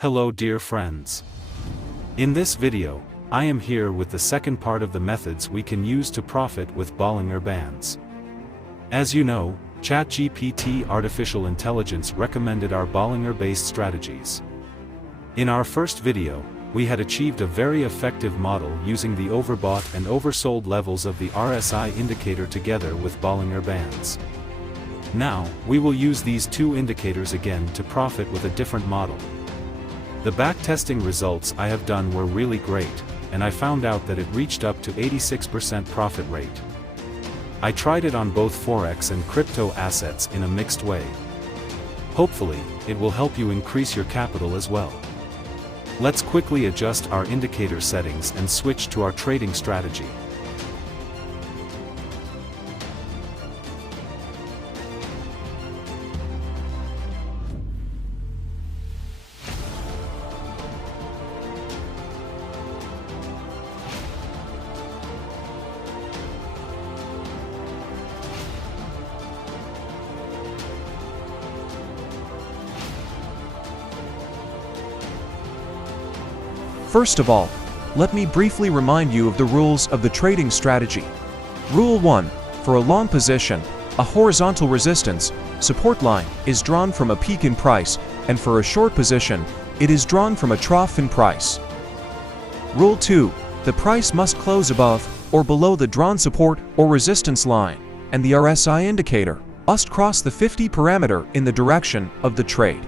Hello dear friends. In this video, I am here with the second part of the methods we can use to profit with Bollinger Bands. As you know, ChatGPT artificial intelligence recommended our Bollinger-based strategies. In our first video, we had achieved a very effective model using the overbought and oversold levels of the RSI indicator together with Bollinger Bands. Now, we will use these two indicators again to profit with a different model. The backtesting results I have done were really great, and I found out that it reached up to 86% profit rate. I tried it on both forex and crypto assets in a mixed way. Hopefully, it will help you increase your capital as well. Let's quickly adjust our indicator settings and switch to our trading strategy. First of all, let me briefly remind you of the rules of the trading strategy. Rule 1. For a long position, a horizontal resistance, support line, is drawn from a peak in price, and for a short position, it is drawn from a trough in price. Rule 2. The price must close above or below the drawn support or resistance line, and the RSI indicator must cross the 50 parameter in the direction of the trade.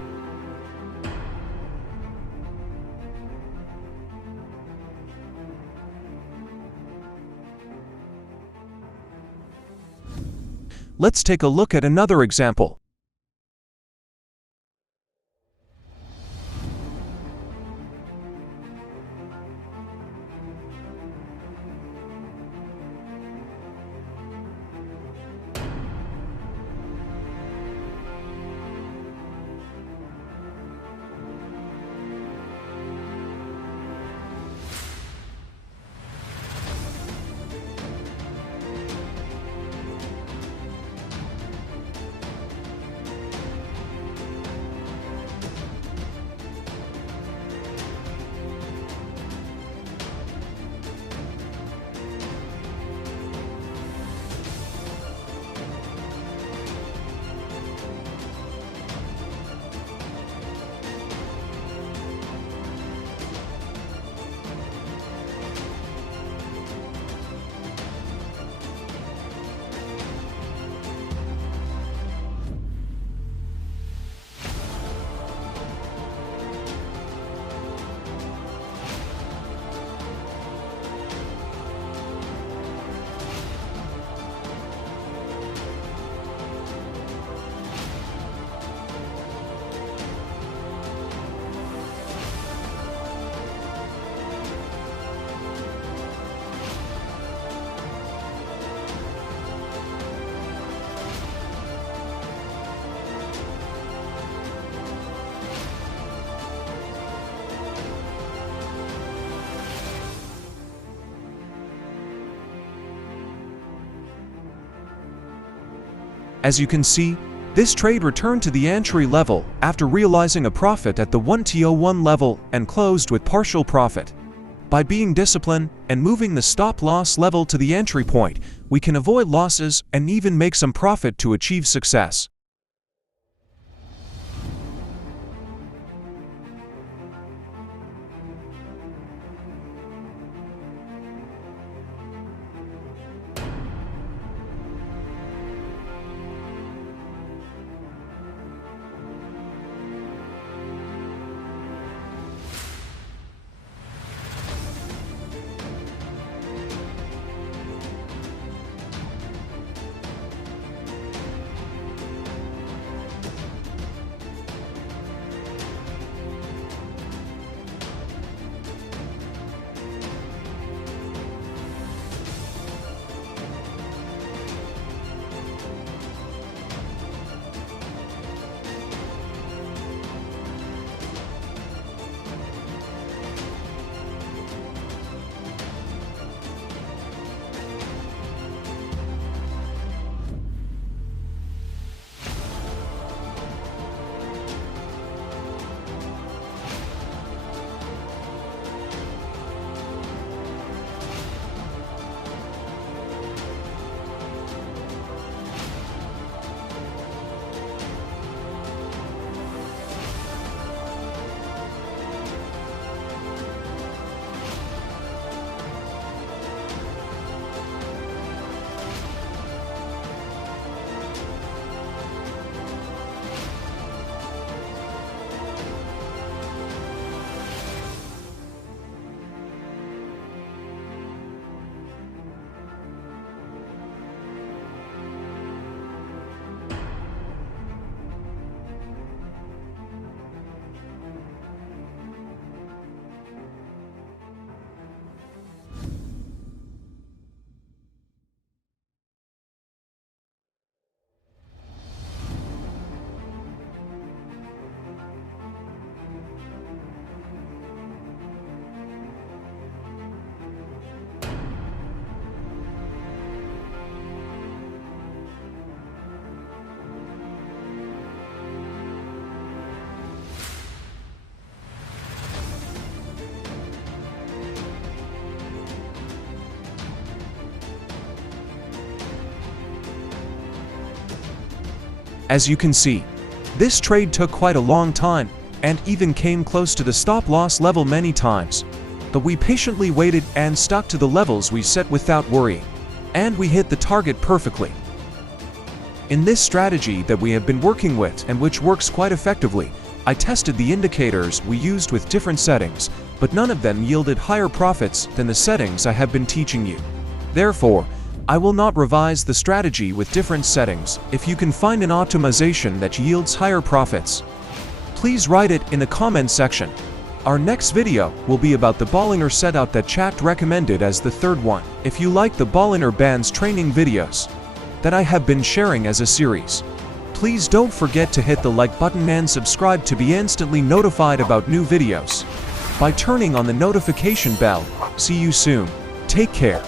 Let's take a look at another example. As you can see, this trade returned to the entry level after realizing a profit at the 1T01 level and closed with partial profit. By being disciplined and moving the stop-loss level to the entry point, we can avoid losses and even make some profit to achieve success. As you can see, this trade took quite a long time, and even came close to the stop-loss level many times. But we patiently waited and stuck to the levels we set without worrying, and we hit the target perfectly. In this strategy that we have been working with and which works quite effectively, I tested the indicators we used with different settings, but none of them yielded higher profits than the settings I have been teaching you. Therefore, I will not revise the strategy with different settings. If you can find an optimization that yields higher profits, please write it in the comment section. Our next video will be about the Bollinger setup that Chat recommended as the third one. If you like the Bollinger Bands training videos that I have been sharing as a series, please don't forget to hit the like button and subscribe to be instantly notified about new videos by turning on the notification bell. See you soon. Take care.